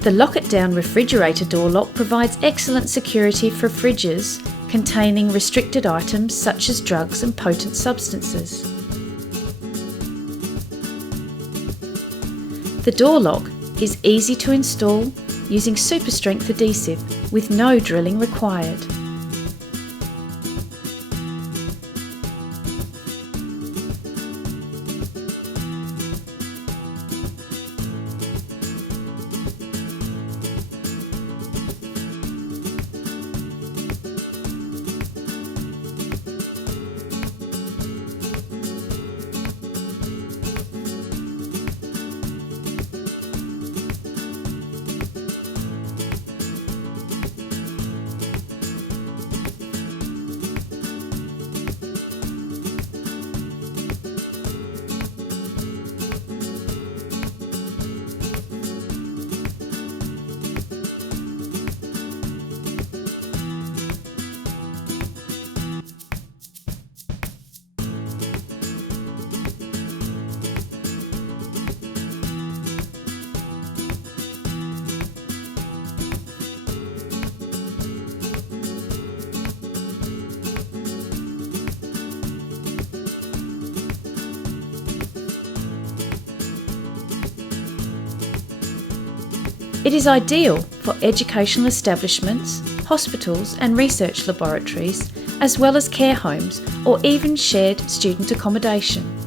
The LockitDown Refrigerator door lock provides excellent security for fridges containing restricted items such as drugs and potent substances. The door lock is easy to install using super strength adhesive with no drilling required. It is ideal for educational establishments, hospitals and research laboratories, as well as care homes or even shared student accommodation.